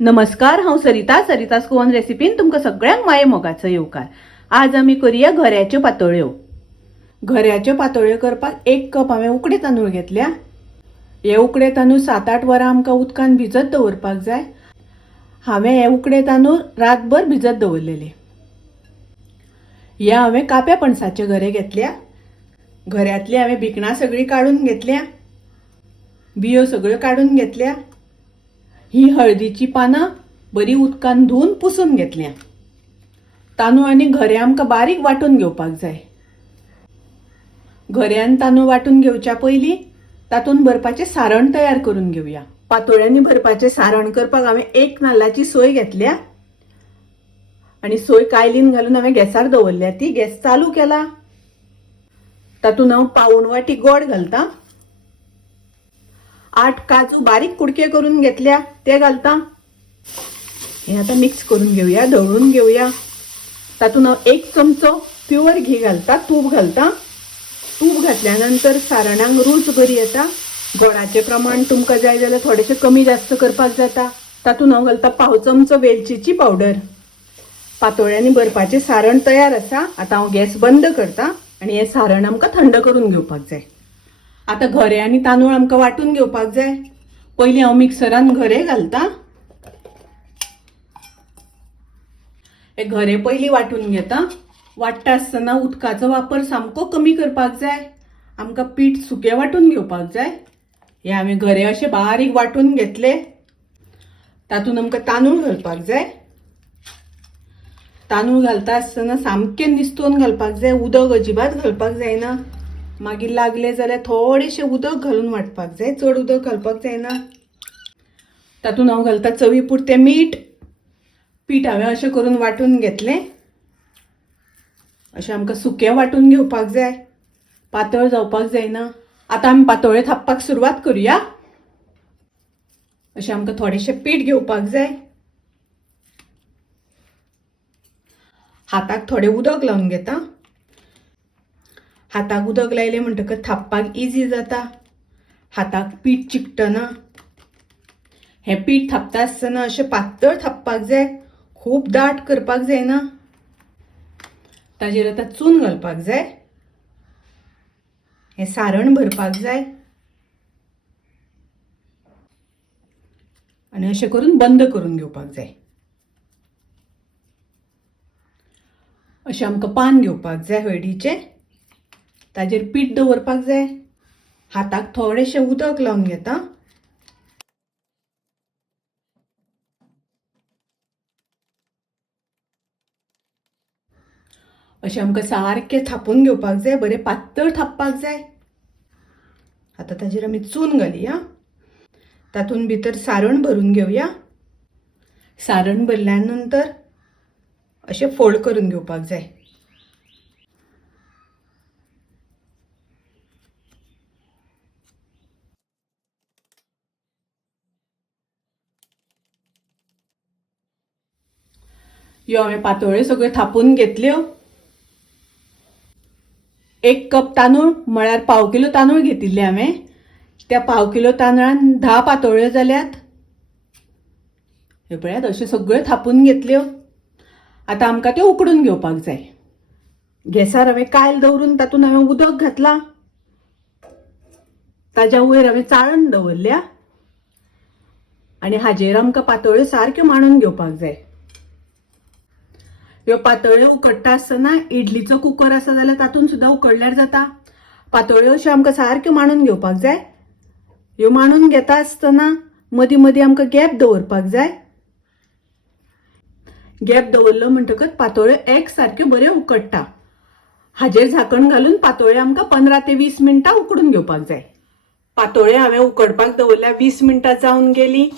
नमस्कार, हांव सरितास गोवन रेसिपीन तुमकां सगळ्यांक माये मोगाचो येवकार। आज आमी करूया घऱ्याच्यो पातोळ्यो। घऱ्याच्यो पातोळ्यो करपाक 1 कप हांवें उकडे तांदूळ घेतल्या। हे उकडे तांदूळ 7-8 वरां आमकां उदकान भिजत दवरपाक जाय। हांवें हे उकडे तांदूळ रातभर भिजत दवरलेले। हे हांवें काप्या पणसाचे घरे घेतल्या। घऱ्यांतली हांवें भिकणां सगळीं काडून घेतल्या, बियो सगळ्यो काडून घेतल्या। ही हळदीची पानां बरी उदकान धुवन पुसून घेतल्या। तांदूळ आनी घरे आमकां बारीक वाटून घेवपाक जाय। घऱ्यान तांदूळ वाटून घेवच्या पयलीं तातूंत भरपाचें सारण तयार करून घेवया। पातोळ्यांनी भरपाचें सारण करपाक हांवें 1 नाल्लाची सोय घेतल्या आनी सोय कायलीन घालून हांवें गॅसार दवरल्या। ती गॅस चालू केला। तातूंत हांव पाऊण वाटी गोड घालता। 8 काजू बारीक कुडके करून घेतल्या, ते घालता। हे आता मिक्स करून घेवया, ढवळून घेवया। तातूंत हांव 1 चमचो प्युअर घी घालता, तूप घालता। तूप घातल्यानंतर सारणाक रूच बरी येता। गोडाचें प्रमाण तुमकां जाय जाल्यार थोडेशें कमी जास्त करपाक जाता। तातूंत हांव घालता पाव चमचो वेलचीची पावडर। पातोळ्यांनी भरपाचें सारण तयार आसा। आता हांव गॅस बंद करता आनी हें सारण आमकां थंड करून घेवपाक जाय। आता घरे आनी तांदूळ आमकां वाटून घेवपाक जाय। पयलीं हांव मिक्सरान घरे घालता। हे घरे पयलीं वाटून घेता। वाटता आसतना उदकाचो वापर सामको कमी करपाक जाय। आमकां पीठ सुकें वाटून घेवपाक जाय। हे हांवें घरे अशे बारीक वाटून घेतले। तातूंत आमकां तांदूळ घालपाक जाय। तांदूळ घालता आसतना सामकें निस्तून घालपाक जाय, उदक अजिबात घालपाक जायना। मागीर लागले जाल्यार थोडेशें उदक घालून वाटपाक जाय, चड उदक घालपाक जायना। तातूंत हांव घालता चवी पुरतें मीठ। पीठ हांवें अशें करून वाटून घेतलें। अशें आमकां सुकें वाटून घेवपाक जाय, पातळ जावपाक जायना। आतां आमी पातोळ्यो थापपाक सुरवात करूया। अशें आमकां थोडेशें पीठ घेवपाक जाय। हाताक थोडें उदक लावन घेता। हाताक उदक लायलें म्हणटकच थापपाक इजी जाता, हाताक पीठ चिकटना। हें पीठ थापता आसतना अशें पातळ थापपाक जाय, खूब दाट करपाक जायना। ताजेर आतां चून घालपाक जाय। हें सारण भरपाक जाय आनी अशें करून बंद करून घेवपाक जाय। अशें आमकां पान घेवपाक जाय हळदीचें। ताजेर पीठ दवरपाक जाय। हाताक थोडेशें उदक लावन घेता। अशें आमकां सारकें थापून घेवपाक जाय, बरें पातळ थापपाक जाय। आतां ताजेर आमी चून घालया। तातूंत भितर सारण भरून घेवया। सारण भरल्या नंतर अशें फोल्ड करून घेवपाक जाय। ह्यो हांवें पातोळ्यो सगळ्यो थापून घेतल्यो। 1 कप तांदूळ म्हळ्यार पाव किलो तांदूळ घेतिल्ले हांवें। त्या पाव किलो तांदळान 10 पातोळ्यो जाल्यात। हे पळयात, अश्यो सगळ्यो थापून घेतल्यो। आतां आमकां त्यो उकडून घेवपाक जाय। गॅसार हांवें कायल दवरून तातूंत हांवें उदक घातलां। ताज्या वयर हांवें चाळण दवरल्या आनी हाजेर आमकां पातोळ्यो सारक्यो मांडून घेवपाक जाय। ह्यो पातोळ्यो उकडटा आसतना इडलीचो कुकर आसा जाल्यार तातूंत सुद्दां उकडल्यार जाता। पातोळ्यो अश्यो आमकां सारक्यो मांडून घेवपाक जाय। ह्यो मांडून घेता आसतना मदीं मदीं आमकां गॅप दवरपाक जाय। गॅप दवरलो म्हणटकच पातोळ्यो एक सारक्यो बऱ्यो उकडटा। हाजेर झाकण घालून पातोळ्यो आमकां 15 ते 20 मिनटां उकडून घेवपाक जाय। पातोळ्यो हांवें उकडपाक दवरल्या, 20 मिनटां जावन गेलीं।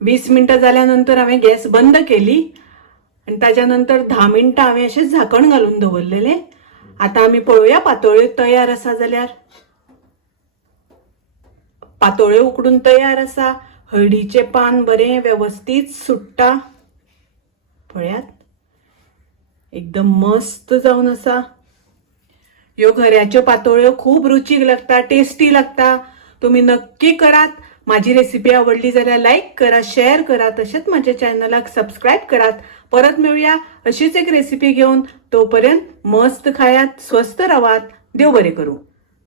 20 मिनटां जाल्या नंतर हांवें गॅस बंद केली आनी ताज्या नंतर 10 मिनटां हांवें अशें झाकण घालून दवरलेलें। आतां आमी पळोवया पातोळ्यो तयार आसा जाल्यार। पातोळ्यो उकडून तयार आसा। हळदीचें पान बरें वेवस्थीत सुट्टा। पळयात, एकदम मस्त जावन आसा। ह्यो घऱ्याच्यो पातोळ्यो खूब रुचीक लागता, टेस्टी लागता। तुमी नक्की करात। माझी रेसिपी आवडली जरा लाईक करा, शेअर करा, तसेच माझ्या चॅनलला सबस्क्राईब करा. परत मिळूया अशीच एक रेसिपी घेऊन. तोपर्यंत मस्त खायात, स्वस्त रवात. देव बरे करू.